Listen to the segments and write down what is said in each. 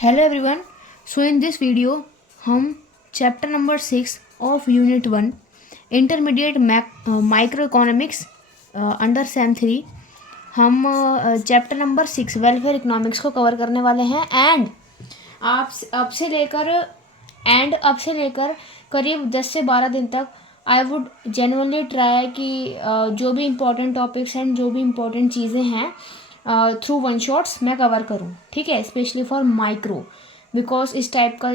Hello everyone. So in this video हम chapter number 6 of unit 1 intermediate micro economics under sem 3 हम chapter number 6 welfare economics को cover करने वाले हैं। And अब से लेकर करीब 10 से 12 दिन तक आई वुड जेन्युइनली ट्राई कि जो भी इम्पोर्टेंट टॉपिक्स एंड जो भी इम्पोर्टेंट चीज़ें हैं थ्रू वन शॉट्स मैं कवर करूँ, ठीक है, स्पेशली फॉर माइक्रो, बिकॉज इस टाइप का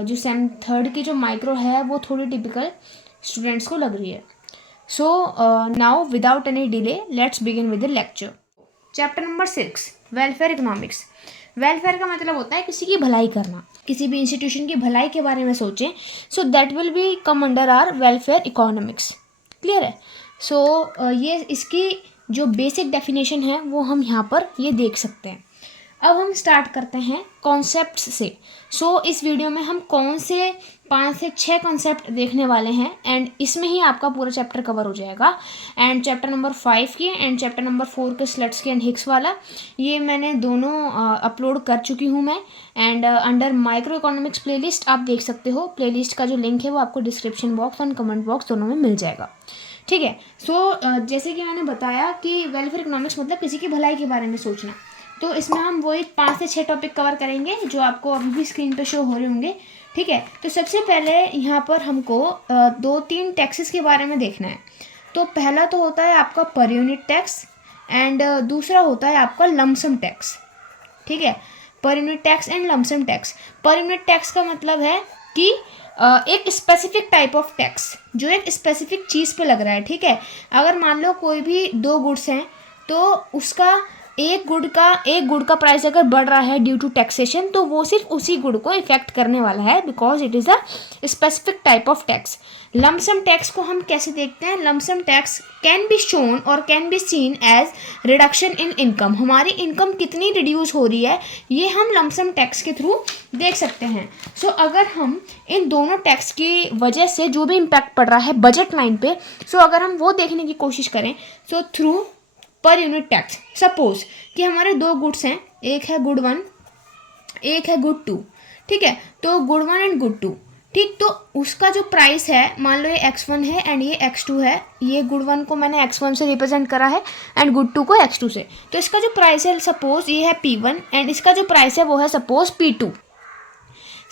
जो सेम थर्ड की जो माइक्रो है वो थोड़ी टिपिकल स्टूडेंट्स को लग रही है। So now without any delay let's begin with the lecture. Chapter number 6 welfare economics. Welfare का मतलब होता है किसी की भलाई करना, किसी भी इंस्टीट्यूशन की भलाई के बारे में सोचें। So that will be come under our welfare economics. Clear है? सो ये इसकी जो बेसिक डेफिनेशन है वो हम यहाँ पर ये देख सकते हैं। अब हम स्टार्ट करते हैं कॉन्सेप्ट्स से। सो इस वीडियो में हम कौन से 5 से 6 कॉन्सेप्ट देखने वाले हैं एंड इसमें ही आपका पूरा चैप्टर कवर हो जाएगा। एंड चैप्टर नंबर 5 की एंड चैप्टर नंबर 4 के स्लट्स के एंड हिक्स वाला ये मैंने दोनों अपलोड कर चुकी हूँ मैं। And under micro economics playlist आप देख सकते हो। प्लेलिस्ट का जो लिंक है वो आपको डिस्क्रिप्शन बॉक्स और कमेंट बॉक्स दोनों में मिल जाएगा, ठीक है। सो जैसे कि मैंने बताया कि वेलफेयर इकोनॉमिक्स मतलब किसी की भलाई के बारे में सोचना, तो इसमें हम वही 5 से 6 टॉपिक कवर करेंगे जो आपको अभी भी स्क्रीन पे शो हो रहे होंगे, ठीक है। तो सबसे पहले यहाँ पर हमको 2-3 टैक्सेस के बारे में देखना है। तो पहला तो होता है आपका पर यूनिट टैक्स एंड दूसरा होता है आपका लमसम टैक्स, ठीक है। पर unit tax and lump sum tax. पर यूनिट टैक्स का मतलब है कि एक स्पेसिफिक टाइप ऑफ टैक्स जो एक स्पेसिफिक चीज़ पे लग रहा है, ठीक है। अगर मान लो कोई भी 2 गुड्स हैं तो उसका एक गुड का प्राइस अगर बढ़ रहा है ड्यू टू टैक्सेशन तो वो सिर्फ उसी गुड को इफेक्ट करने वाला है because it is a specific type of tax. Lump sum tax को हम कैसे देखते हैं? Lump sum tax can be shown और can be seen as reduction in income. हमारी इनकम कितनी रिड्यूस हो रही है ये हम लमसम टैक्स के थ्रू देख सकते हैं। सो अगर हम इन दोनों टैक्स की वजह से जो भी इम्पैक्ट पड़ रहा है बजट लाइन पे, सो अगर हम वो देखने की कोशिश करें सो थ्रू पर यूनिट टैक्स। सपोज कि हमारे 2 गुड्स हैं, एक है गुड 1 एक है गुड 2, ठीक है। तो गुड 1 एंड गुड 2, ठीक, तो उसका जो प्राइस है मान लो ये x1 है एंड ये x2 है। ये गुड 1 को मैंने x1 से रिप्रेजेंट करा है एंड गुड 2 को x2 से। तो इसका जो प्राइस है सपोज ये है P1 एंड इसका जो प्राइस है वो है सपोज P2।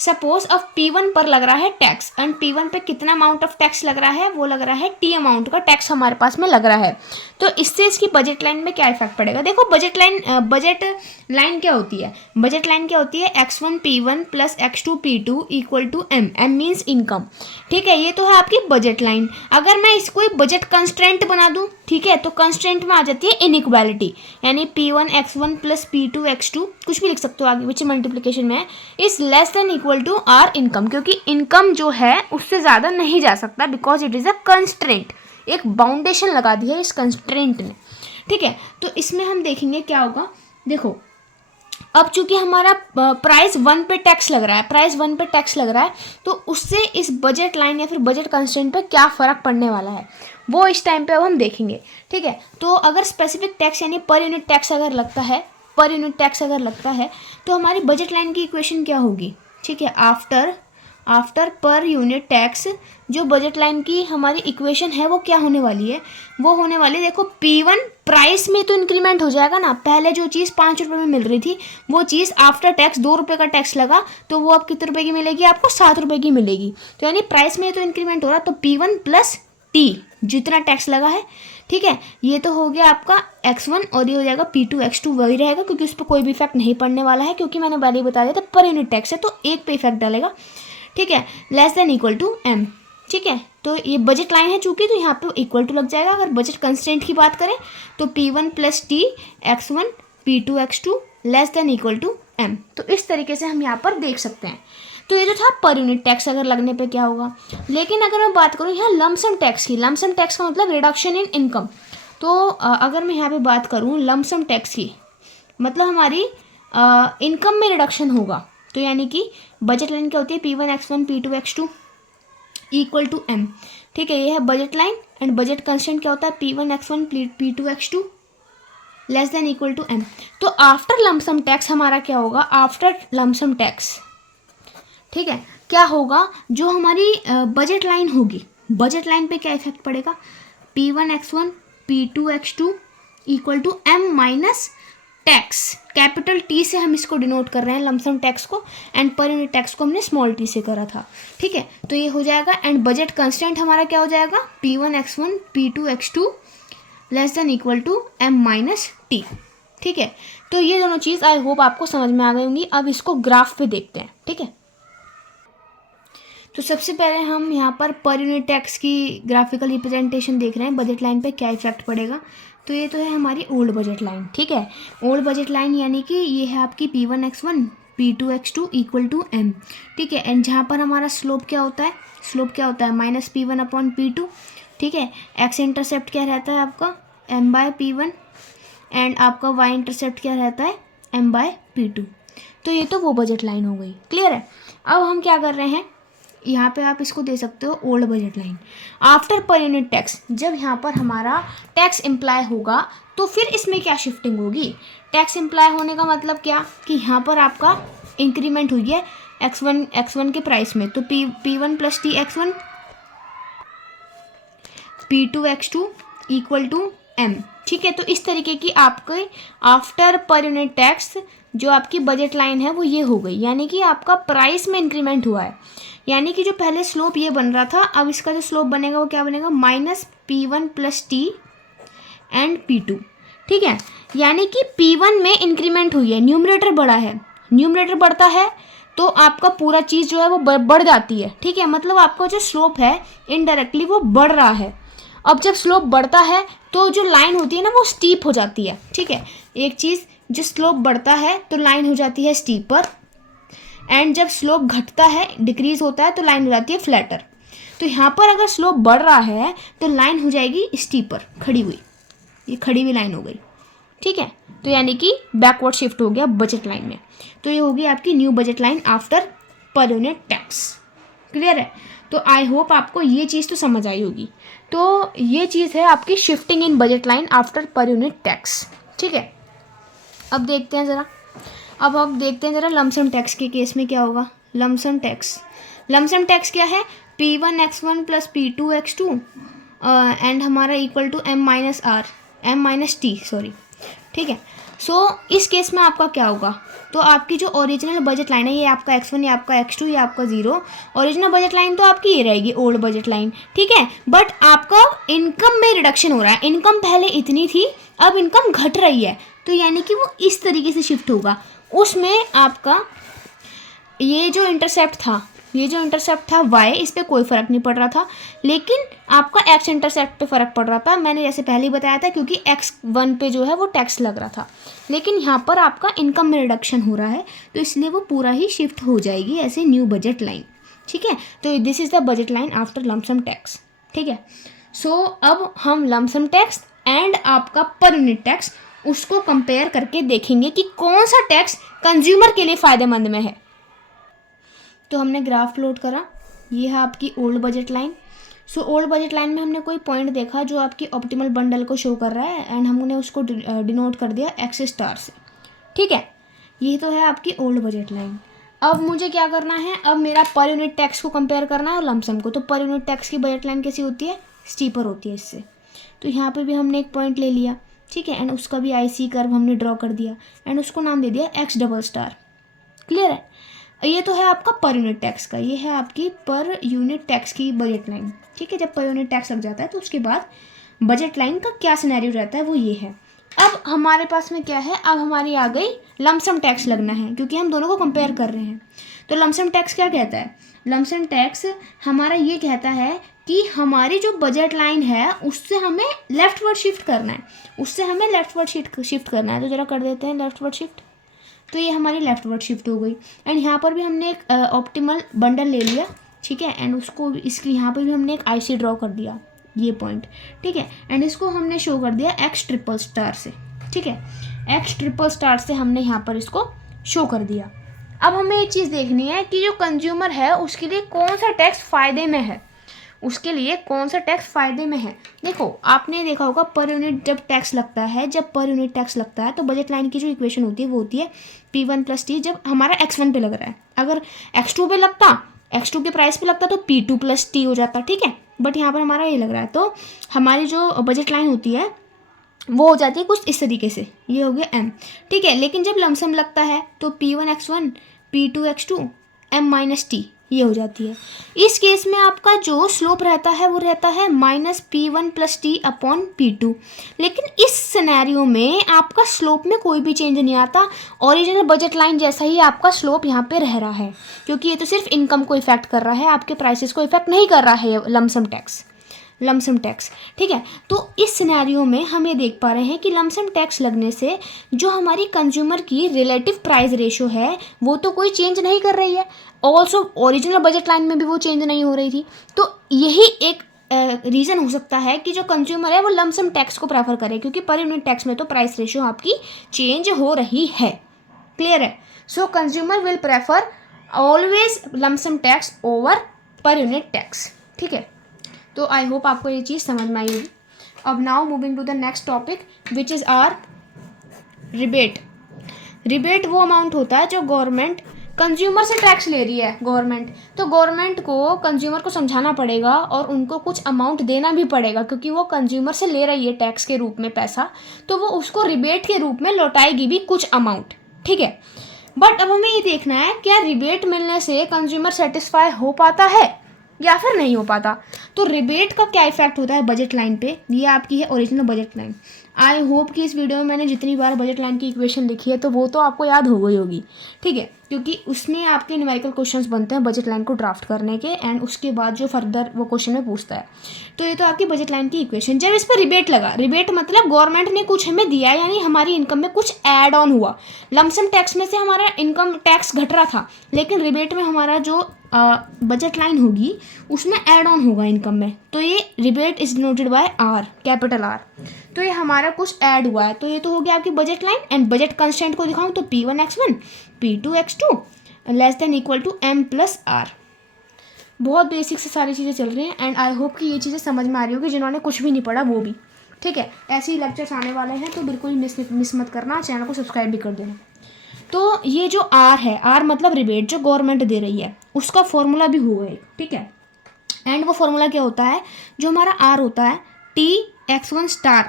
सपोज अब P1 पर लग रहा है टैक्स एंड P1 पे कितना अमाउंट ऑफ टैक्स लग रहा है? वो लग रहा है T अमाउंट का टैक्स हमारे पास में लग रहा है। तो इससे इसकी बजट लाइन में क्या इफेक्ट पड़ेगा? देखो बजट लाइन क्या होती है? बजट लाइन क्या होती है? x1 P1 plus x2 P2 equal to m। m means income, ठीक है। ये तो है आपकी बजट लाइन। अगर मैं इसको एक बजट कंस्ट्रेंट बना दूँ, ठीक है, तो कंस्ट्रेंट में आ जाती है इनइक्वालिटी, यानी P1 x1 plus P2 x2 कुछ भी लिख सकते हो आगे विच मल्टीप्लिकेशन में है is less than equal to our income, क्योंकि इनकम जो है उससे ज़्यादा नहीं जा सकता because it is a constraint. एक बाउंडेशन लगा दी है इस कंस्ट्रेंट ने, ठीक है। तो इसमें हम देखेंगे क्या होगा। देखो अब चूंकि हमारा प्राइस 1 पे टैक्स लग रहा है, तो उससे इस बजट लाइन या फिर बजट कंस्ट्रेंट पे क्या फ़र्क पड़ने वाला है वो इस टाइम पे अब हम देखेंगे, ठीक है। तो अगर स्पेसिफिक टैक्स यानी पर यूनिट टैक्स अगर लगता है तो हमारी बजट लाइन की इक्वेशन क्या होगी, ठीक है। आफ्टर पर यूनिट टैक्स जो बजट लाइन की हमारी इक्वेशन है वो क्या होने वाली है? वो होने वाली, देखो P1 प्राइस में तो इंक्रीमेंट हो जाएगा ना। पहले जो चीज़ 5 रुपये में मिल रही थी वो चीज़ आफ्टर टैक्स 2 रुपये का टैक्स लगा तो वो अब कितने रुपये की मिलेगी? आपको 7 रुपये की मिलेगी। तो यानी प्राइस में तो इंक्रीमेंट हो रहा, तो P1 प्लस T जितना टैक्स लगा है, ठीक है। ये तो हो गया आपका x1 और ये हो जाएगा P2 x2 वही रहेगा क्योंकि उस पर कोई भी इफेक्ट नहीं पड़ने वाला है, क्योंकि मैंने पहले ही बता दिया था पर यूनिट टैक्स है तो एक पे इफेक्ट डालेगा, ठीक है। Less than equal to m, ठीक है। तो ये बजट लाइन है चूंकि, तो यहाँ पे इक्वल टू लग जाएगा। अगर बजट कंस्ट्रेंट की बात करें तो P1 plus T x1 P2 x2 less than equal to m। तो इस तरीके से हम यहाँ पर देख सकते हैं। तो ये जो था पर यूनिट टैक्स अगर लगने पे क्या होगा। लेकिन अगर मैं बात करूँ यहाँ लमसम टैक्स की, लमसम टैक्स का मतलब रिडक्शन इन इनकम। तो अगर मैं यहाँ पे बात करूँ लमसम टैक्स की, मतलब हमारी इनकम में रिडक्शन होगा। तो यानी कि बजट लाइन क्या होती है? P1 x1 P2 x2 equal to m, ठीक है। ये है budget line and budget constant क्या होता है? P1 x1 P2 x2 less than equal to m। तो आफ्टर लमसम टैक्स हमारा क्या होगा, आफ्टर लमसम टैक्स, ठीक है, क्या होगा, जो हमारी बजट लाइन होगी, बजट लाइन पे क्या इफेक्ट पड़ेगा, P1x1 P2x2 equal to m minus tax, capital T से हम इसको डिनोट कर रहे हैं लमसम टैक्स को, एंड पर यूनिट टैक्स को हमने स्मॉल t से करा था, ठीक है। तो ये हो जाएगा, एंड बजट कंस्टेंट हमारा क्या हो जाएगा, P1x1 P2x2 less than equal to m minus t, ठीक है। तो ये दोनों चीज़ आई होप आपको समझ में आ गई होंगी। अब इसको ग्राफ पे देखते हैं, ठीक है। तो सबसे पहले हम यहाँ पर यूनिट टैक्स की ग्राफिकल रिप्रेजेंटेशन देख रहे हैं, बजट लाइन पे क्या इफेक्ट पड़ेगा। तो ये तो है हमारी ओल्ड बजट लाइन, ठीक है। ओल्ड बजट लाइन यानी कि ये है आपकी P1x1 P2x2 equal to m, ठीक है। एंड जहाँ पर हमारा स्लोप क्या होता है, स्लोप क्या होता है माइनस P1 अपॉन P2, ठीक है। एक्स इंटरसेप्ट क्या रहता है आपका m/P1, एंड आपका y इंटरसेप्ट क्या रहता है m/P2। तो ये तो वो बजट लाइन हो गई, क्लियर है। अब हम क्या कर रहे हैं, यहाँ पे आप इसको दे सकते हो old budget line after per unit tax. जब यहाँ पर हमारा टैक्स इम्प्लाई होगा तो फिर इसमें क्या शिफ्टिंग होगी, टैक्स इम्प्लाई होने का मतलब क्या कि यहाँ पर आपका इंक्रीमेंट हुई है x1 के प्राइस में, तो P1 plus T x1 P2x2 equal to m, ठीक है। तो इस तरीके की आपके आफ्टर पर यूनिट टैक्स जो आपकी बजट लाइन है वो ये हो गई, यानी कि आपका प्राइस में इंक्रीमेंट हुआ है। यानी कि जो पहले स्लोप ये बन रहा था, अब इसका जो स्लोप बनेगा वो क्या बनेगा, minus P1 plus T and P2, ठीक है। यानी कि P1 में इंक्रीमेंट हुई है, न्यूमरेटर बढ़ा है, न्यूमरेटर बढ़ता है तो आपका पूरा चीज़ जो है वो बढ़ जाती है, ठीक है। मतलब आपका जो स्लोप है इनडायरेक्टली वो बढ़ रहा है। अब जब स्लोप बढ़ता है तो जो लाइन होती है ना वो स्टीप हो जाती है, ठीक है। एक चीज़, जो स्लोप बढ़ता है तो लाइन हो जाती है स्टीपर, एंड जब स्लोप घटता है डिक्रीज होता है तो लाइन हो जाती है फ्लैटर। तो यहाँ पर अगर स्लोप बढ़ रहा है तो लाइन हो जाएगी स्टीपर, खड़ी हुई, ये खड़ी हुई लाइन हो गई, ठीक है। तो यानी कि बैकवर्ड शिफ्ट हो गया बजट लाइन में। तो ये होगी आपकी new budget line after per unit tax, clear है। तो आई होप आपको ये चीज़ तो समझ आई होगी। तो ये चीज़ है आपकी shifting in budget line after per unit tax, ठीक है। अब देखते हैं ज़रा, अब आप देखते हैं ज़रा लमसम टैक्स के केस में क्या होगा। लमसम टैक्स क्या है, P1x1 प्लस P2x2 एंड हमारा equal to m minus T, ठीक है। सो इस केस में आपका क्या होगा, तो आपकी जो ओरिजिनल बजट लाइन है, ये आपका x1, ये आपका x2, ये आपका 0, ओरिजिनल बजट लाइन तो आपकी ये रहेगी ओल्ड बजट लाइन, ठीक है। बट आपका इनकम में रिडक्शन हो रहा है, इनकम पहले इतनी थी अब इनकम घट रही है, तो यानी कि वो इस तरीके से शिफ्ट होगा। उसमें आपका ये जो इंटरसेप्ट था y, इस पर कोई फ़र्क नहीं पड़ रहा था, लेकिन आपका x इंटरसेप्ट पे फ़र्क पड़ रहा था। मैंने जैसे पहले ही बताया था, क्योंकि x1 पे जो है वो टैक्स लग रहा था, लेकिन यहाँ पर आपका इनकम में रिडक्शन हो रहा है, तो इसलिए वो पूरा ही शिफ्ट हो जाएगी ऐसे न्यू बजट लाइन, ठीक है। तो this is the budget line after lump sum tax, ठीक है। सो अब हम लमसम टैक्स एंड आपका पर यूनिट टैक्स उसको कंपेयर करके देखेंगे कि कौन सा टैक्स कंज्यूमर के लिए फ़ायदेमंद में है। तो हमने ग्राफ प्लॉट करा, ये है आपकी old budget line. So old budget line में हमने कोई पॉइंट देखा जो आपकी ऑप्टिमल बंडल को शो कर रहा है, एंड हमने उसको डिनोट कर दिया एक्स स्टार से, ठीक है। ये तो है आपकी ओल्ड बजट लाइन। अब मुझे क्या करना है, अब मेरा पर यूनिट टैक्स को कंपेयर करना है और लमसम को। तो पर यूनिट टैक्स की बजट लाइन कैसी होती है, स्टीपर होती है इससे। तो यहाँ पे भी हमने एक पॉइंट ले लिया, ठीक है, एंड उसका भी IC कर्व हमने ड्रॉ कर दिया, एंड उसको नाम दे दिया x डबल स्टार, क्लियर है। ये तो है आपका पर यूनिट टैक्स का, ये है आपकी पर यूनिट टैक्स की बजट लाइन, ठीक है। जब पर यूनिट टैक्स लग जाता है तो उसके बाद बजट लाइन का क्या सिनेरियो रहता है वो ये है। अब हमारे पास में क्या है, अब हमारी आ गई लमसम टैक्स लगना है, क्योंकि हम दोनों को कंपेयर कर रहे हैं। तो लमसम टैक्स क्या कहता है, लमसम टैक्स हमारा ये कहता है कि हमारी जो बजट लाइन है उससे हमें लेफ्टवर्ड शिफ्ट करना है, तो ज़रा कर देते हैं लेफ्टवर्ड शिफ्ट। तो ये हमारी लेफ्टवर्ड शिफ्ट हो गई, एंड यहाँ पर भी हमने एक ऑप्टिमल बंडल ले लिया, ठीक है, एंड उसको इसके यहाँ पर भी हमने एक IC ड्रॉ कर दिया, ये पॉइंट, ठीक है, एंड इसको हमने शो कर दिया x ट्रिपल स्टार से, ठीक है, x ट्रिपल स्टार से हमने यहाँ पर इसको शो कर दिया। अब हमें ये चीज़ देखनी है कि जो कंज्यूमर है उसके लिए कौन सा टैक्स फ़ायदे में है, उसके लिए कौन सा टैक्स फ़ायदे में है। देखो आपने देखा होगा पर यूनिट जब टैक्स लगता है, जब पर यूनिट टैक्स लगता है तो बजट लाइन की जो इक्वेशन होती है वो होती है P1 + T। जब हमारा X1 पे लग रहा है, अगर X2 पे लगता, X2 के प्राइस पे लगता तो P2 + T हो जाता, ठीक है। बट यहाँ पर हमारा ये लग रहा है, तो हमारी जो बजट लाइन होती है वो हो जाती है कुछ इस तरीके से, ये हो गया M, ठीक है। लेकिन जब लमसम लगता है तो P1 X1 P2 X2 M - T ये हो जाती है। इस केस में आपका जो स्लोप रहता है वो रहता है -P1 + T/P2। लेकिन इस सिनेरियो में आपका स्लोप में कोई भी चेंज नहीं आता, ओरिजिनल बजट लाइन जैसा ही आपका स्लोप यहाँ पे रह रहा है, क्योंकि ये तो सिर्फ इनकम को इफेक्ट कर रहा है, आपके प्राइसेस को इफेक्ट नहीं कर रहा है लमसम टैक्स, ठीक है। तो इस सिनेरियो में हम ये देख पा रहे हैं कि लमसम टैक्स लगने से जो हमारी कंज्यूमर की रिलेटिव प्राइस रेशो है वो तो कोई चेंज नहीं कर रही है, ऑल्सो ओरिजिनल बजट लाइन में भी वो चेंज नहीं हो रही थी। तो यही एक रीज़न हो सकता है कि जो कंज्यूमर है वो लमसम टैक्स को प्रेफर करे, क्योंकि पर यूनिट टैक्स में तो प्राइस रेशो आपकी चेंज हो रही है। क्लियर है? सो consumer will prefer always lump sum tax over पर यूनिट टैक्स, ठीक है। तो आई होप आपको ये चीज़ समझ में आई होगी। अब now moving to the next topic which is our rebate. Rebate वो अमाउंट होता है जो गवर्नमेंट कंज्यूमर से टैक्स ले रही है गवर्नमेंट, तो गवर्नमेंट को कंज्यूमर को समझाना पड़ेगा और उनको कुछ अमाउंट देना भी पड़ेगा, क्योंकि वो कंज्यूमर से ले रही है टैक्स के रूप में पैसा, तो वो उसको रिबेट के रूप में लौटाएगी भी कुछ अमाउंट, ठीक है। बट अब हमें ये देखना है क्या रिबेट मिलने से कंज्यूमर सेटिस्फाई हो पाता है या फिर नहीं हो पाता। तो रिबेट का क्या इफेक्ट होता है बजट लाइन पे, ये आपकी है ओरिजिनल बजट लाइन। आई होप कि इस वीडियो में मैंने जितनी बार बजट लाइन की इक्वेशन लिखी है तो वो तो आपको याद हो गई होगी, ठीक है, क्योंकि उसमें आपके न्यूमेरिकल क्वेश्चंस बनते हैं बजट लाइन को ड्राफ्ट करने के, एंड उसके बाद जो फर्दर वो क्वेश्चन में पूछता है। तो ये तो आपकी बजट लाइन की इक्वेशन। जब इस पर रिबेट लगा, रिबेट मतलब गवर्नमेंट ने कुछ हमें दिया, यानी हमारी इनकम में कुछ ऐड ऑन हुआ। लमसम टैक्स में से हमारा इनकम टैक्स घट रहा था, लेकिन रिबेट में हमारा जो बजट लाइन होगी उसमें ऐड ऑन होगा इनकम में, तो ये rebate is denoted by R, capital R। तो ये हमारा कुछ ऐड हुआ है, तो ये तो हो गया आपकी budget line. And budget constant को दिखाऊं तो P1 X1 P2 X2 <= M + R। बहुत बेसिक से सारी चीज़ें चल रही हैं, एंड आई होप कि ये चीज़ें समझ में आ रही होगी जिन्होंने कुछ भी नहीं पढ़ा वो भी, ठीक है। ऐसे ही लेक्चर्स आने वाले हैं तो बिल्कुल मिस मत करना, चैनल को सब्सक्राइब भी कर देना। तो ये जो R है, R मतलब रिबेट जो गवर्नमेंट दे रही है, उसका फॉर्मूला भी हुआ है, ठीक है। एंड वो फॉर्मूला क्या होता है, जो हमारा R होता है T(x1)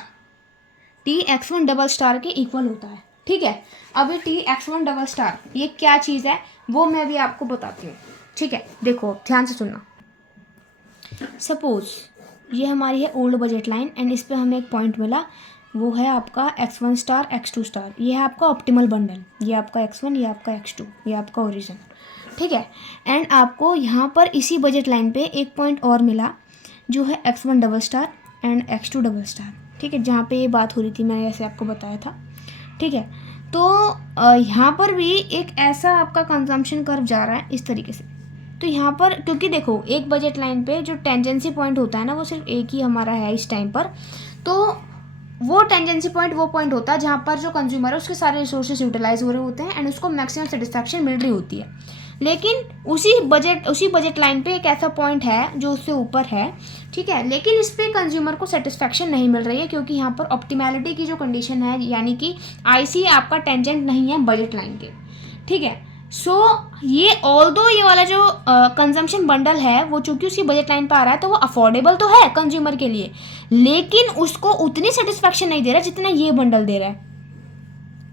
के इक्वल होता है, ठीक है। अब ये T(x1) ये क्या चीज़ है वो मैं भी आपको बताती हूँ, ठीक है। देखो ध्यान से सुनना। सपोज ये हमारी है ओल्ड बजट लाइन, एंड इस पर हमें एक पॉइंट मिला, वो है आपका X1 X2, ये है आपका ऑप्टिमल बंडल, ये आपका X1, ये आपका X2, ये आपका ओरिजिन, ठीक है। एंड आपको यहाँ पर इसी बजट लाइन पे एक पॉइंट और मिला जो है X1 एंड X2, ठीक है, जहाँ पे ये बात हो रही थी मैंने जैसे आपको बताया था, ठीक है। तो यहाँ पर भी एक ऐसा आपका कंजम्पशन कर्व जा रहा है इस तरीके से। तो यहाँ पर क्योंकि देखो एक बजट लाइन पे जो टेंजेंसी पॉइंट होता है ना वो सिर्फ एक ही हमारा है इस टाइम पर, तो वो टेंजेंसी पॉइंट वो पॉइंट होता है जहाँ पर जो कंज्यूमर है उसके सारे रिसोर्सेज यूटिलाइज हो रहे होते हैं एंड उसको मैक्सिमम सेटिस्फैक्शन मिल रही होती है। लेकिन उसी बजट लाइन पे एक ऐसा पॉइंट है जो उससे ऊपर है, ठीक है, लेकिन इस पर कंज्यूमर को सेटिस्फैक्शन नहीं मिल रही है, क्योंकि यहाँ पर ऑप्टिमैलिटी की जो कंडीशन है, यानी कि IC आपका टेंजेंट नहीं है बजट लाइन के, ठीक है। सो ये ऑल्दो ये वाला जो कंजम्पशन बंडल है वो चूंकि उसकी बजट लाइन पर आ रहा है तो वो अफोर्डेबल तो है कंज्यूमर के लिए, लेकिन उसको उतनी सेटिस्फैक्शन नहीं दे रहा जितना ये बंडल दे रहा है,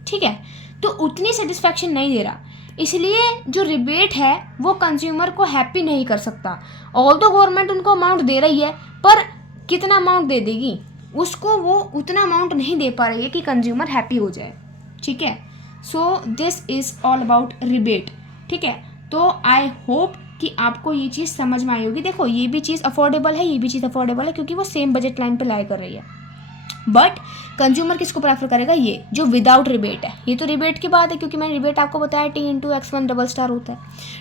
ठीक है। तो उतनी सेटिस्फैक्शन नहीं दे रहा, इसलिए जो रिबेट है वो कंज्यूमर को हैप्पी नहीं कर सकता। ऑल्दो गवर्नमेंट उनको अमाउंट दे रही है, पर कितना अमाउंट दे देगी उसको वो उतना अमाउंट नहीं दे पा रही है कि कंज्यूमर हैप्पी हो जाए, ठीक है। So this is all about rebate, ठीक है। तो आई होप कि आपको ये चीज़ समझ में आई होगी। देखो ये भी चीज़ अफोर्डेबल है, ये भी चीज़ अफोर्डेबल है, क्योंकि वो सेम बजट लाइन पे लाई कर रही है। बट कंज्यूमर किसको प्रेफर करेगा, ये जो विदाउट रिबेट है। ये तो रिबेट की बात है, क्योंकि मैंने रिबेट आपको बताया T(x1) होता है,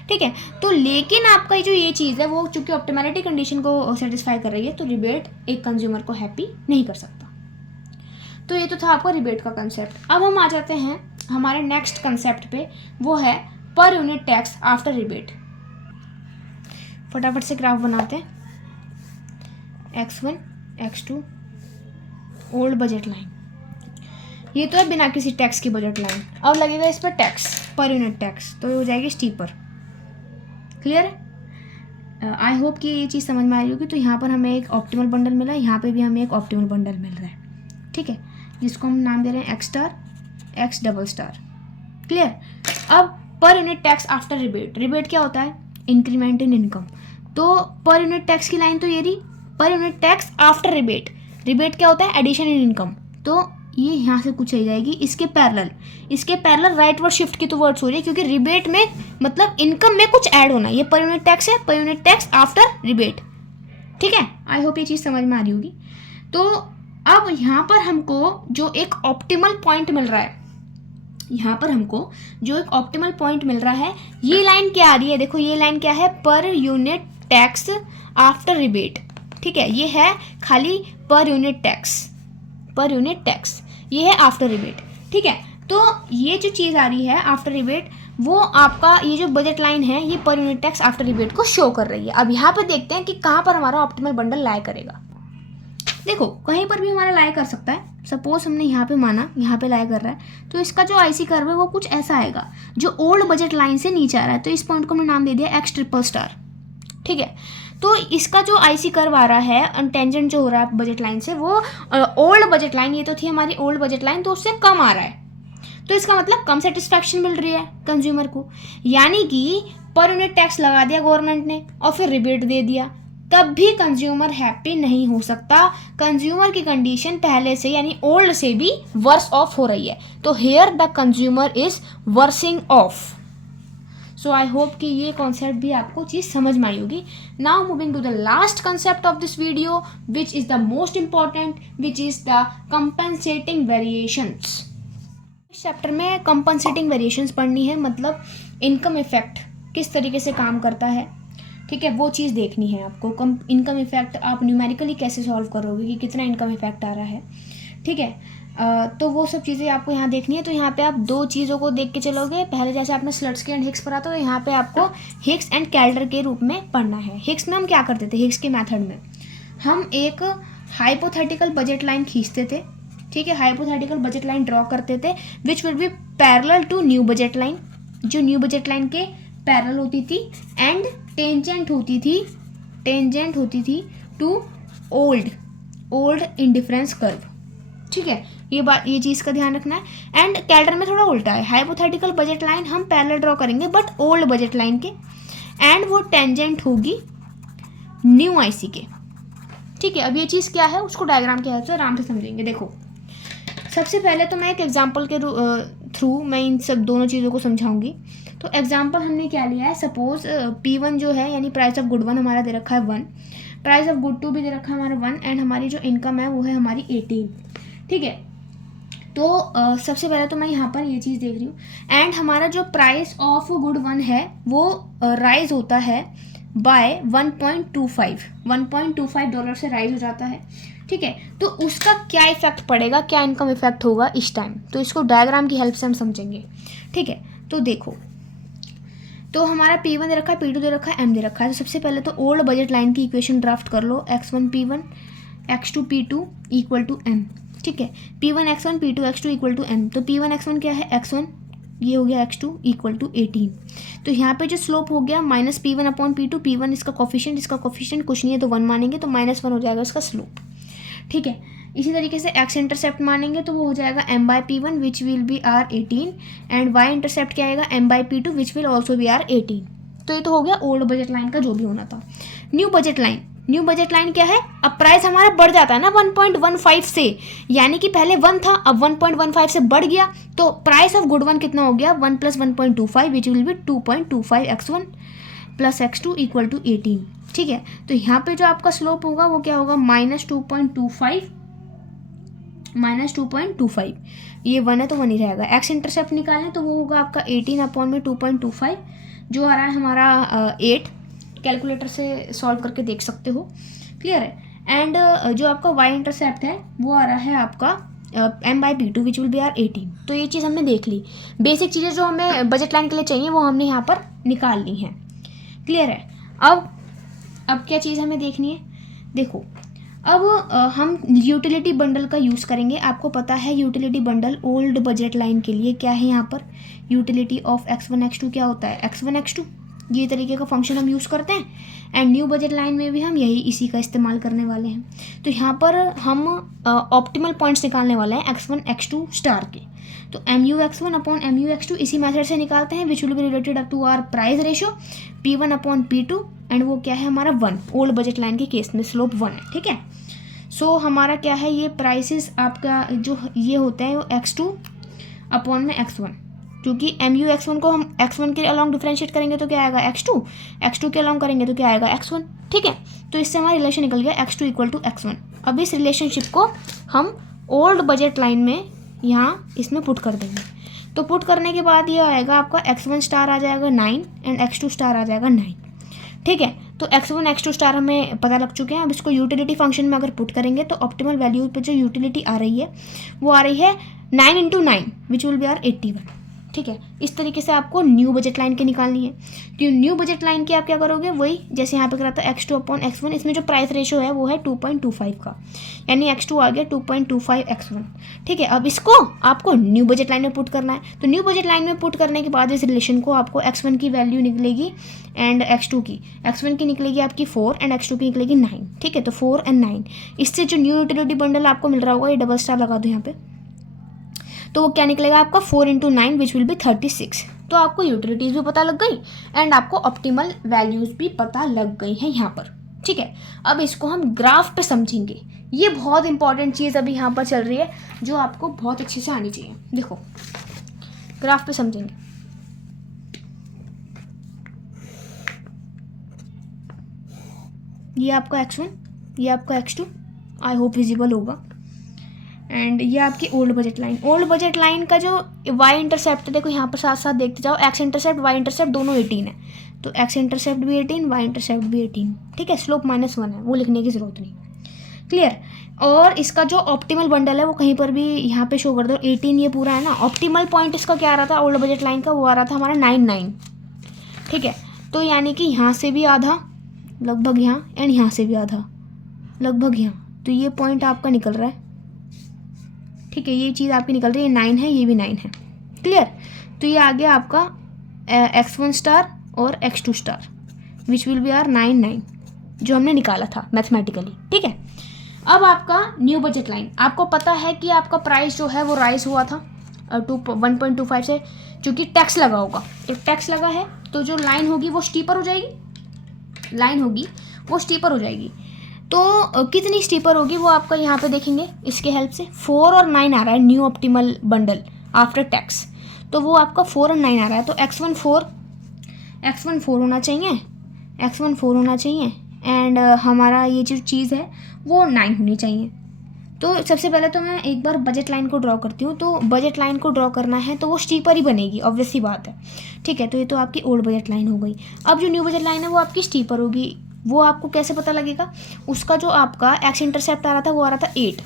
ठीक है। तो लेकिन आपका जो ये चीज़ है वो चूँकि ऑप्टिमैलिटी कंडीशन को सेटिस्फाई कर रही है, तो रिबेट एक कंज्यूमर को हैप्पी नहीं कर सकता। तो ये तो था आपका रिबेट का कंसेप्ट। अब हम आ जाते हैं हमारे नेक्स्ट कंसेप्ट पे, वो है पर यूनिट टैक्स आफ्टर रिबेट। फटाफट से ग्राफ बनाते हैं। x1 x2 old budget line, ये तो है बिना किसी टैक्स की बजट लाइन। अब लगेगा इस पर टैक्स, पर यूनिट टैक्स, तो ये हो जाएगी स्टीपर। क्लियर है? आई होप कि ये चीज़ समझ में आ रही होगी। तो यहाँ पर हमें एक ऑप्टिमल बंडल मिला है, यहाँ पे भी हमें एक ऑप्टिमल बंडल मिल रहा है, ठीक है, जिसको हम नाम दे रहे हैं X star X double star. Clear? अब per unit tax after rebate, rebate क्या होता है? Increment in income. तो पर यूनिट टैक्स की लाइन तो ये रही, per unit tax after rebate, rebate क्या होता है? Addition in income. तो ये यहाँ से कुछ चली जाएगी, इसके पैरेलल राइट वर्ड शिफ्ट की तो वर्ड्स हो रही है, क्योंकि रिबेट में मतलब इनकम में कुछ ऐड होना, ये पर यूनिट टैक्स है, पर यूनिट टैक्स आफ्टर रिबेट। ठीक है, आई होप ये चीज़ समझ में आ रही होगी। तो अब यहाँ पर हमको जो एक ऑप्टिमल पॉइंट मिल रहा है, यहाँ पर हमको जो एक ऑप्टिमल पॉइंट मिल रहा है, ये लाइन क्या आ रही है? देखो ये लाइन क्या है? पर यूनिट टैक्स आफ्टर रिबेट। ठीक है, ये है खाली पर यूनिट टैक्स, पर यूनिट टैक्स, ये है आफ्टर रिबेट। ठीक है, तो ये जो चीज़ आ रही है आफ्टर रिबेट, वो आपका ये जो बजट लाइन है, ये पर यूनिट टैक्स आफ्टर रिबेट को शो कर रही है। अब यहाँ पर देखते हैं कि कहाँ पर हमारा ऑप्टिमल बंडल लाई करेगा। देखो कहीं पर भी हमारा लाई कर सकता है। सपोज हमने यहाँ पे माना यहाँ पे लाई कर रहा है, तो इसका जो आईसी कर्व है वो कुछ ऐसा आएगा जो ओल्ड बजट लाइन से नीचे आ रहा है। तो इस पॉइंट को हमने नाम दे दिया एक्स ट्रिपल स्टार। ठीक है, तो इसका जो आईसी कर्व आ रहा है, टेंजेंट जो हो रहा है बजट लाइन से, वो ओल्ड बजट लाइन, ये तो थी हमारी ओल्ड बजट लाइन, तो उससे कम आ रहा है। तो इसका मतलब कम सेटिस्फैक्शन मिल रही है कंज्यूमर को, यानी कि पर यूनिट टैक्स लगा दिया गवर्नमेंट ने और फिर रिबेट दे दिया, तब भी कंज्यूमर हैप्पी नहीं हो सकता। कंज्यूमर की कंडीशन पहले से यानी ओल्ड से भी वर्स ऑफ हो रही है। तो here the consumer is worsing off. So I hope कि ये कॉन्सेप्ट भी आपको चीज़ समझ में आई होगी। Now moving to the last concept of this video, which is the most important, which is the compensating variations. इस चैप्टर में कंपनसेटिंग वेरिएशंस पढ़नी है, मतलब इनकम इफेक्ट किस तरीके से काम करता है। ठीक है, वो चीज़ देखनी है आपको। इनकम इफेक्ट आप न्यूमेरिकली कैसे सॉल्व करोगे कि कितना इनकम इफेक्ट आ रहा है। ठीक है, तो वो सब चीज़ें आपको यहाँ देखनी है। तो यहाँ पे आप दो चीज़ों को देख के चलोगे। पहले जैसे आपने स्लट्सकी एंड हिक्स पढ़ा था, तो यहाँ पे आपको हिक्स एंड कैल्डर के रूप में पढ़ना है। हिक्स में हम क्या करते थे? हिक्स के मेथड में हम एक हाइपोथेटिकल बजट लाइन खींचते थे। ठीक है, हाइपोथेटिकल बजट लाइन ड्रॉ करते थे which will be parallel to new budget line, जो न्यू बजट लाइन के पैरेलल होती थी, एंड टेंजेंट होती थी टू ओल्ड इंडिफरेंस कर्व। ठीक है, ये चीज़ का ध्यान रखना है। एंड कैल्डर में थोड़ा उल्टा है, हाइपोथेटिकल बजट लाइन हम पैरेलल ड्रॉ करेंगे बट ओल्ड बजट लाइन के, एंड वो टेंजेंट होगी न्यू आईसी के। ठीक है, अब ये चीज़ क्या है उसको डायग्राम के हेल्प से आराम से समझेंगे। देखो सबसे पहले तो मैं एक एग्जाम्पल के थ्रू मैं इन सब दोनों चीज़ों को समझाऊंगी। तो एग्जाम्पल हमने क्या लिया है? सपोज P1 जो है यानी प्राइस ऑफ गुड 1 हमारा दे रखा है 1, प्राइस ऑफ गुड 2 भी दे रखा है हमारा 1, एंड हमारी जो इनकम है वो है हमारी 18। ठीक है, तो सबसे पहले तो मैं यहाँ पर ये चीज़ देख रही हूँ, एंड हमारा जो प्राइस ऑफ गुड 1 है वो राइज होता है बाय 1.25 डॉलर से राइज हो जाता है। ठीक है, तो उसका क्या इफेक्ट पड़ेगा, क्या इनकम इफेक्ट होगा इस टाइम, तो इसको डायग्राम की हेल्प से हम समझेंगे। ठीक है, तो देखो, तो हमारा P1 दे रखा है, P2 दे रखा है, M दे रखा है। तो सबसे पहले तो ओल्ड बजट लाइन की इक्वेशन ड्राफ्ट कर लो, x1 P1 x2 P2 equal to M। ठीक है, P1 x1 P2 x2 equal to M। तो P1 x1 क्या है? x1, ये हो गया x2 इक्वल टू 18। तो यहाँ पे जो स्लोप हो गया minus P1 upon P2, P1 इसका कोफिशिएंट, इसका कोफिशिएंट कुछ नहीं है तो 1 मानेंगे, तो -1 हो जाएगा इसका स्लोप। ठीक है, इसी तरीके से x इंटरसेप्ट मानेंगे तो वो हो जाएगा m by P1 which will be our 18, and y intercept क्या आएगा? m by P2 which will also be our 18। तो ये तो हो गया ओल्ड बजट लाइन का जो भी होना था। न्यू बजट लाइन क्या है? अब प्राइस हमारा बढ़ जाता है ना 1.15 से, यानी कि पहले 1 था, अब 1.15 से बढ़ गया, तो प्राइस ऑफ गुड 1 कितना हो गया? 1 + 1.25 which will be 2.25 x1 plus x2 equal to 18। ठीक है, तो यहाँ पे जो आपका स्लोप होगा वो क्या होगा? -2.25, ये 1 है तो 1 ही रहेगा। एक्स इंटरसेप्ट निकालें तो वो होगा आपका 18 अपॉन में 2.25, जो आ रहा है हमारा 8। कैलकुलेटर से सॉल्व करके देख सकते हो। क्लियर है? एंड जो आपका वाई इंटरसेप्ट है वो आ रहा है आपका m by P2 which will be our 18। तो ये चीज़ हमने देख ली, बेसिक चीज़ें जो हमें बजट लाइन के लिए चाहिए वो हमने यहाँ पर निकाल ली हैं। क्लियर है? अब क्या चीज़ हमें देखनी है? देखो अब हम यूटिलिटी बंडल का यूज़ करेंगे। आपको पता है utility bundle old budget line के लिए क्या है, यहाँ पर यूटिलिटी ऑफ x1 x2 क्या होता है, x1 x2, ये तरीके का फंक्शन हम यूज़ करते हैं। एंड न्यू बजट लाइन में भी हम इसी का इस्तेमाल करने वाले हैं। तो यहाँ पर हम ऑप्टिमल पॉइंट्स निकालने वाले हैं x1 x2 स्टार के। तो mu(x1) अपॉन mu(x2) इसी मेथड से निकालते हैं, which will be related up to our price ratio p1 upon p2, and वो क्या है हमारा 1, ओल्ड बजट लाइन के केस में स्लोप 1 है, ठीक है। सो हमारा क्या है, ये प्राइसेस आपका जो ये होते हैं वो x2 अपॉन में x1, क्योंकि mu(x1) को हम x1 के अलॉन्ग डिफ्रेंशिएट करेंगे तो क्या आएगा x2 के अलॉन्ग करेंगे तो क्या आएगा x1, ठीक है। तो इससे हमारा रिलेशन निकल गया x2 इक्वल टू x1। अब इस रिलेशनशिप को हम ओल्ड बजट लाइन में यहाँ इसमें पुट कर देंगे। तो पुट करने के बाद ये आएगा आपका x1 स्टार आ जाएगा 9 एंड x2 स्टार आ जाएगा 9, ठीक है। तो x1 x2 स्टार हमें पता लग चुके हैं। अब इसको यूटिलिटी फंक्शन में अगर पुट करेंगे तो ऑप्टिमल वैल्यू पे जो यूटिलिटी आ रही है वो आ रही है 9 × 9 विच विल बी आर 81, ठीक है। इस तरीके से आपको न्यू बजट लाइन की निकालनी है। तो न्यू बजट लाइन की आप क्या करोगे, वही जैसे यहाँ पे करा था x2 अपॉन x1, इसमें जो प्राइस रेशियो है वो है 2.25 का, यानी x2 आ गया 2.25 x1, ठीक है। अब इसको आपको न्यू बजट लाइन में पुट करना है। तो न्यू बजट लाइन में पुट करने के बाद इस रिलेशन को आपको x1 की वैल्यू निकलेगी एंड x2 की, x1 की निकलेगी आपकी 4 एंड x2 की निकलेगी 9, ठीक है। तो 4 और 9, इससे जो न्यू यूटिलिटी बंडल आपको मिल रहा होगा, ये डबल स्टार लगा दो यहाँ पे, तो वो क्या निकलेगा आपका 4 × 9 विच विल बी 36। तो आपको यूटिलिटीज़ भी पता लग गई एंड आपको ऑप्टिमल वैल्यूज़ भी पता लग गई हैं यहाँ पर, ठीक है। अब इसको हम ग्राफ पे समझेंगे। ये बहुत इंपॉर्टेंट चीज़ अभी यहाँ पर चल रही है जो आपको बहुत अच्छे से आनी चाहिए। देखो ग्राफ पे समझेंगे। ये आपका x1, ये आपका x2, आई होप विजिबल होगा। एंड ये आपकी ओल्ड बजट लाइन का जो y इंटरसेप्ट है, देखो यहाँ पर साथ साथ देखते जाओ, x इंटरसेप्ट y इंटरसेप्ट दोनों 18 है, तो x इंटरसेप्ट भी 18, y इंटरसेप्ट भी 18, ठीक है। स्लोप -1 है, वो लिखने की ज़रूरत नहीं, क्लियर। और इसका जो ऑप्टिमल बंडल है वो कहीं पर भी यहाँ पे शो कर दो, 18 ये पूरा है ना। ऑप्टिमल पॉइंट इसका क्या आ रहा था ओल्ड बजट लाइन का, वो आ रहा था हमारा 9, ठीक है। तो यानी कि यहाँ से भी आधा लगभग यहाँ, एंड यहाँ से भी आधा लगभग यहाँ, तो ये पॉइंट आपका निकल रहा है, ठीक है। ये चीज़ आपकी निकल रही है, 9 है, ये भी 9 है, क्लियर। तो ये आ गया आपका x1 स्टार और x2 star which will be our 9 9 जो हमने निकाला था मैथमेटिकली, ठीक है। अब आपका न्यू बजट लाइन, आपको पता है कि आपका प्राइस जो है वो राइज हुआ था 1.25 से, क्योंकि टैक्स लगा होगा। तो टैक्स लगा है तो जो लाइन होगी वो स्टीपर हो जाएगी, स्टीपर हो जाएगी। तो कितनी स्टीपर होगी वो आपका यहाँ पे देखेंगे इसके हेल्प से। 4 और 9 आ रहा है new optimal bundle after tax, तो वो आपका 4 और 9 आ रहा है। तो x1 4 होना चाहिए, एंड हमारा ये जो चीज़ है वो 9 होनी चाहिए। तो सबसे पहले तो मैं एक बार बजट लाइन को ड्रॉ करती हूँ। तो बजट लाइन को ड्रॉ करना है तो वो स्टीपर ही बनेगी, ऑब्वियस सी बात है, ठीक है। तो ये तो आपकी ओल्ड बजट लाइन हो गई। अब जो न्यू बजट लाइन है वो आपकी स्टीपर होगी। वो आपको कैसे पता लगेगा, उसका जो आपका एक्स इंटरसेप्ट आ रहा था वो आ रहा था 8,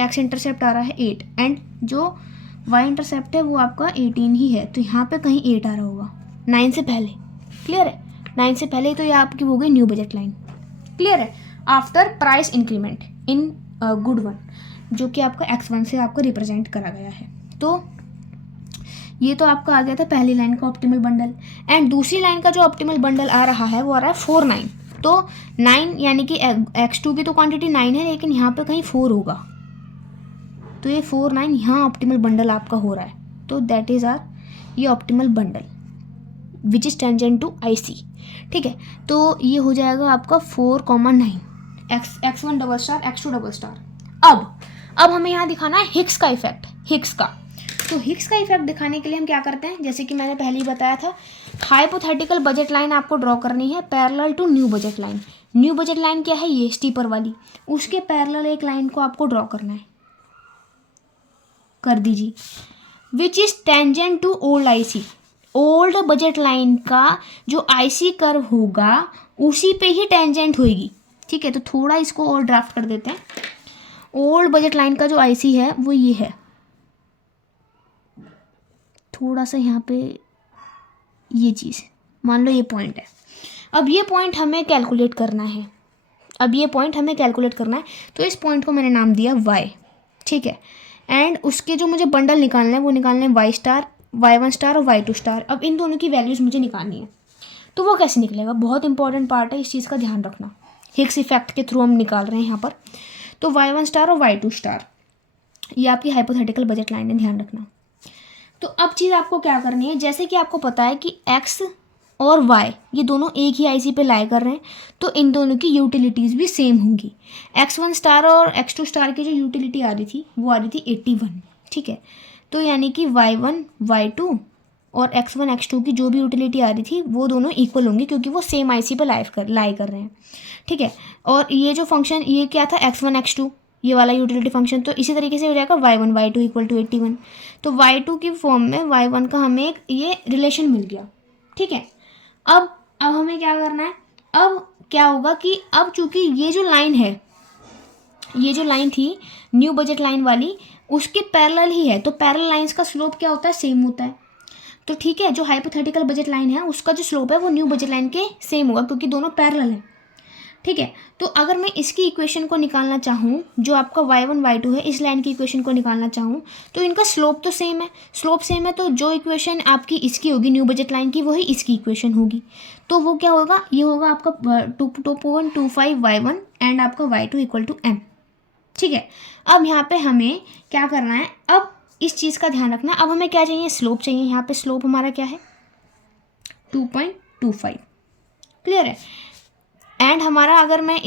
एक्स इंटरसेप्ट आ रहा है 8, एंड जो वाई इंटरसेप्ट है वो आपका 18 ही है, तो यहाँ पे कहीं 8 आ रहा होगा 9 से पहले, क्लियर है। 9 से पहले तो ये आपकी हो गई न्यू बजट लाइन, क्लियर है। After price increment in good one, जो कि आपका x1 से आपको रिप्रेजेंट करा गया है। तो ये तो आपका आ गया था पहली लाइन का ऑप्टिमल बंडल, एंड दूसरी लाइन का जो ऑप्टिमल बंडल आ रहा है वो आ रहा है 4 9। तो 9 यानी कि x2 की तो क्वांटिटी 9 है, लेकिन यहाँ पे कहीं 4 होगा, तो ये 4 9 यहाँ ऑप्टिमल बंडल आपका हो रहा है। तो दैट इज़ आर ये optimal bundle which is tangent to IC, ठीक है। तो ये हो जाएगा आपका 4, 9 x1 double star x2 double star. अब हमें यहाँ दिखाना है हिक्स का इफेक्ट, तो हिक्स का इफेक्ट दिखाने के लिए हम क्या करते हैं, जैसे कि मैंने पहले ही बताया था, हाइपोथेटिकल बजट लाइन आपको ड्रॉ करनी है parallel to new budget line. New budget line क्या है, ये स्टीपर वाली, उसके पैरेलल एक लाइन को आपको ड्रॉ करना है, कर दीजिए, which is tangent to old IC। Old budget line का जो IC कर्व होगा उसी पे ही टेंजेंट होगी, ठीक है। तो थोड़ा इसको और ड्राफ्ट कर देते हैं। ओल्ड बजट लाइन का जो IC है वो ये है, थोड़ा सा यहाँ पे ये चीज़ मान लो ये पॉइंट है। अब ये पॉइंट हमें कैलकुलेट करना है, अब ये पॉइंट हमें कैलकुलेट करना है, तो इस पॉइंट को मैंने नाम दिया y, ठीक है। एंड उसके जो मुझे बंडल निकालना है वो निकालना है y स्टार, y1 स्टार और y2 स्टार। अब इन दोनों की वैल्यूज़ मुझे निकालनी है, तो वो कैसे निकलेगा, बहुत इंपॉर्टेंट पार्ट है, इस चीज़ का ध्यान रखना। हिग्स इफेक्ट के थ्रू हम निकाल रहे हैं यहाँ पर। तो y1 स्टार और y2 स्टार ये आपकी हाइपोथेटिकल बजट लाइन है, ध्यान रखना। तो अब चीज़ आपको क्या करनी है, जैसे कि आपको पता है कि x और y ये दोनों एक ही आईसी पे लाई कर रहे हैं, तो इन दोनों की यूटिलिटीज़ भी सेम होंगी। x1 स्टार और x2 स्टार की जो यूटिलिटी आ रही थी वो आ रही थी 81, ठीक है। तो यानी कि y1 y2 और x1 x2 की जो भी यूटिलिटी आ रही थी वो दोनों इक्वल होंगी, क्योंकि वो सेम आईसी पे लाई कर रहे हैं, ठीक है। और ये जो फंक्शन ये क्या था, x1 x2 ये वाला यूटिलिटी फंक्शन, तो इसी तरीके से हो जाएगा y1 y2 इक्वल टू 81। तो y2 की फॉर्म में y1 का हमें एक ये रिलेशन मिल गया, ठीक है। अब हमें क्या करना है, अब क्या होगा कि अब चूंकि ये जो लाइन है, ये जो लाइन थी न्यू बजट लाइन वाली, उसके पैरेलल ही है, तो पैरेलल लाइंस का स्लोप क्या होता है, सेम होता है। तो ठीक है, जो हाइपोथेटिकल बजट लाइन है उसका जो स्लोप है वो न्यू बजट लाइन के सेम होगा, क्योंकि दोनों पैरेलल है, ठीक है। तो अगर मैं इसकी इक्वेशन को निकालना चाहूँ, जो आपका y1 y2 है, इस लाइन की इक्वेशन को निकालना चाहूँ, तो इनका स्लोप तो सेम है, स्लोप सेम है, तो जो इक्वेशन आपकी इसकी होगी न्यू बजट लाइन की, वही इसकी इक्वेशन होगी। तो वो क्या होगा, ये होगा आपका 2.25 y1 एंड आपका y2 इक्वल टू m, ठीक है। अब यहाँ पे हमें क्या करना है, अब इस चीज़ का ध्यान रखना है। अब हमें क्या चाहिए, स्लोप चाहिए। यहाँ पे स्लोप हमारा क्या है, 2.25, क्लियर है। एंड हमारा अगर मैं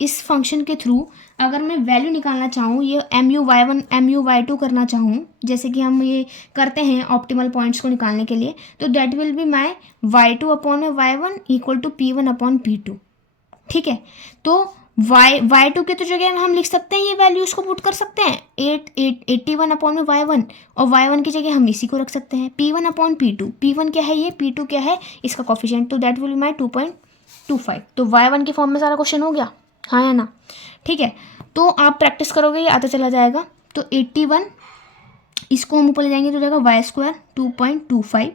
इस फंक्शन के थ्रू अगर मैं वैल्यू निकालना चाहूँ, ये mu y1 mu y2 करना चाहूँ, जैसे कि हम ये करते हैं ऑप्टिमल पॉइंट्स को निकालने के लिए, तो that will be my y2 upon y1 equal to p1 upon p2, ठीक है। तो y2 के तो जगह में हम लिख सकते हैं, ये वैल्यूज़ को पुट कर सकते हैं 81 अपॉन y1, और y1 की जगह हम इसी को रख सकते हैं p1 अपॉन p2। p1 क्या है ये, p2 क्या है इसका कोफिशिएंट, तो दैट विल बी माई 2.25। तो y1 की फॉर्म में सारा क्वेश्चन हो गया, हाँ या ना, ठीक है। तो आप प्रैक्टिस करोगे ये आता चला जाएगा। तो 81 इसको हम ऊपर ले जाएंगे तो जाएगा y² 2.25,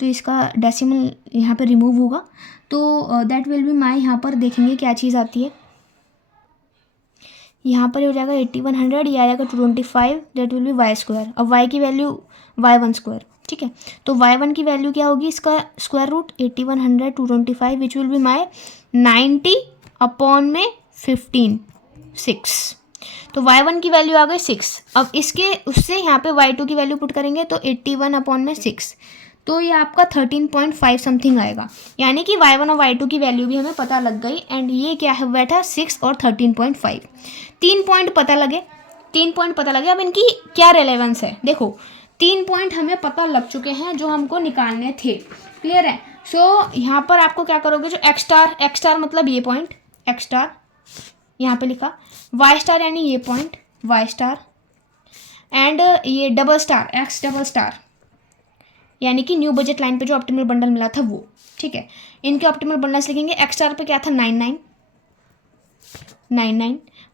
तो इसका डेसिमल यहाँ पर रिमूव होगा, तो दैट विल बी माई, यहाँ पर देखेंगे क्या चीज़ आती है, यहाँ पर हो जाएगा 8100, ये आएगा 225, दैट विल बी y²। अब y की वैल्यू y1², ठीक है। तो y1 की वैल्यू क्या होगी, इसका square root 8100 225 which will be my 90 upon में 15 6। तो y1 की वैल्यू आ गई 6। अब इसके उससे यहाँ पे y2 की वैल्यू पुट करेंगे तो 81 अपॉन में 6, तो ये आपका 13.5 समथिंग आएगा। यानी कि y1 और y2 की वैल्यू भी हमें पता लग गई। एंड ये क्या है बैठा 6 और 13.5, 3 पॉइंट पता लगे, 3 पॉइंट पता लगे। अब इनकी क्या रेलेवेंस है, देखो 3 पॉइंट हमें पता लग चुके हैं जो हमको निकालने थे, क्लियर है। सो यहाँ पर आपको क्या करोगे, जो x स्टार मतलब ये पॉइंट x स्टार यहाँ पे लिखा, y स्टार यानी ये पॉइंट y स्टार, एंड ये double star x double star यानी कि न्यू बजट लाइन पे जो ऑप्टिमल बंडल मिला था वो, ठीक है। इनके ऑप्टिमल बंडल्स लिखेंगे, x स्टार पे क्या था 99,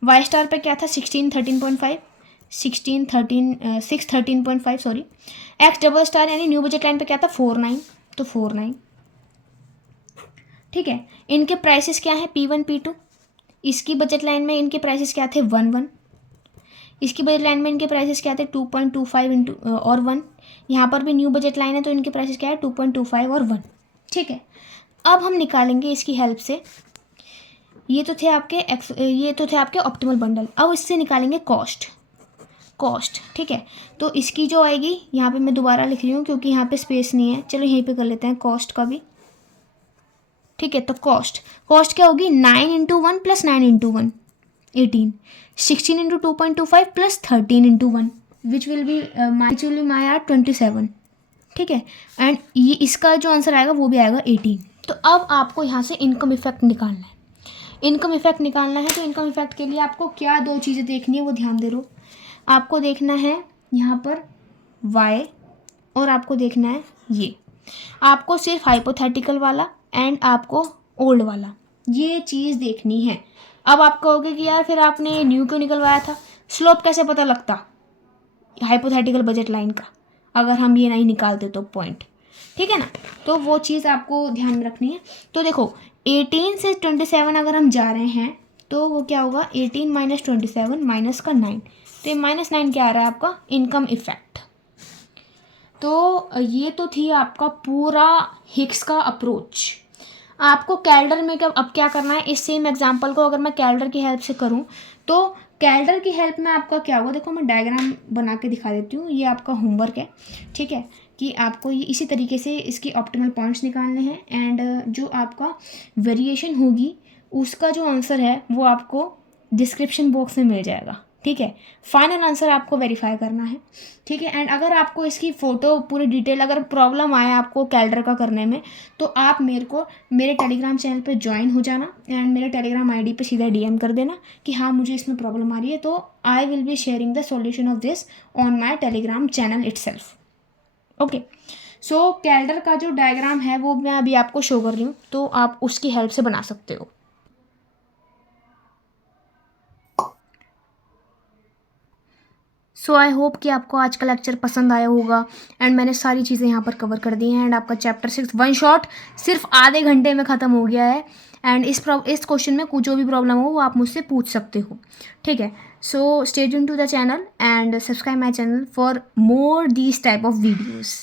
y स्टार पे क्या था 16 13.5 6 13.5 सॉरी, x डबल स्टार यानी न्यू बजट लाइन पे क्या था 49, तो 49, ठीक है। इनके प्राइसेस क्या है P1 P2, इसकी बजट लाइन में इनके प्राइसेस क्या थे 1 इसकी बजट लाइन में इनके प्राइसेस क्या थे 2.25 इंटू और 1, यहाँ पर भी न्यू बजट लाइन है तो इनके प्राइसेस क्या है 2.25 और 1, ठीक है। अब हम निकालेंगे इसकी हेल्प से, ये तो थे आपके ऑप्टिमल बंडल। अब इससे निकालेंगे कॉस्ट, ठीक है। तो इसकी जो आएगी, यहाँ पे मैं दोबारा लिख रही हूँ क्योंकि यहाँ पे स्पेस नहीं है, चलो यहीं पे कर लेते हैं कॉस्ट का भी, ठीक है। तो कॉस्ट क्या होगी 9 into 1 plus 9 into 1 18, 16 into 2.25 plus 13 into 1 which will be my R 27, ठीक है। एंड ये इसका जो आंसर आएगा वो भी आएगा 18। तो अब आपको यहाँ से इनकम इफेक्ट निकालना है, तो इनकम इफेक्ट के लिए आपको क्या दो चीज़ें देखनी है वो ध्यान दे लो। आपको देखना है यहाँ पर y और आपको देखना है ये, आपको सिर्फ हाइपोथेटिकल वाला एंड आपको ओल्ड वाला ये चीज़ देखनी है। अब आप कहोगे कि यार फिर आपने न्यू क्यों निकलवाया था, स्लोप कैसे पता लगता हाइपोथेटिकल बजट लाइन का अगर हम ये नहीं निकालते तो पॉइंट, ठीक है ना। तो वो चीज़ आपको ध्यान में रखनी है। तो देखो 18 से 27 अगर हम जा रहे हैं तो वो क्या होगा 18 माइनस 27 माइनस का 9, तो ये -9 क्या आ रहा है आपका इनकम इफेक्ट। तो ये तो थी आपका पूरा हिक्स का अप्रोच। आपको कैल्डर में अब क्या करना है, इस सेम एग्जांपल को अगर मैं कैल्डर की हेल्प से करूं तो कैल्डर की हेल्प में आपका क्या होगा, देखो मैं डायग्राम बना के दिखा देती हूँ। ये आपका होमवर्क है, ठीक है, कि आपको ये इसी तरीके से इसकी ऑप्टिमल पॉइंट्स निकालने हैं एंड जो आपका वेरिएशन होगी उसका जो आंसर है वो आपको डिस्क्रिप्शन बॉक्स में मिल जाएगा, ठीक है। फाइनल आंसर आपको वेरीफाई करना है, ठीक है। एंड अगर आपको इसकी फ़ोटो पूरी डिटेल अगर प्रॉब्लम आए आपको कैल्डर का करने में, तो आप मेरे टेलीग्राम चैनल पे ज्वाइन हो जाना एंड मेरे टेलीग्राम आईडी पे सीधा डीएम कर देना कि हाँ मुझे इसमें प्रॉब्लम आ रही है, तो I will be sharing the solution of this on my Telegram channel itself. Okay, so Calder का जो डायग्राम है वो मैं अभी आपको शो कर रही हूँ, तो आप उसकी हेल्प से बना सकते हो। सो आई होप कि आपको आज का लेक्चर पसंद आया होगा एंड मैंने सारी चीज़ें यहाँ पर कवर कर दी हैं एंड आपका चैप्टर 6 वन शॉट सिर्फ आधे घंटे में ख़त्म हो गया है। एंड इस क्वेश्चन में कुछ जो भी प्रॉब्लम हो वो आप मुझसे पूछ सकते हो, ठीक है। So stay tuned to the channel and subscribe my channel for more these type of videos.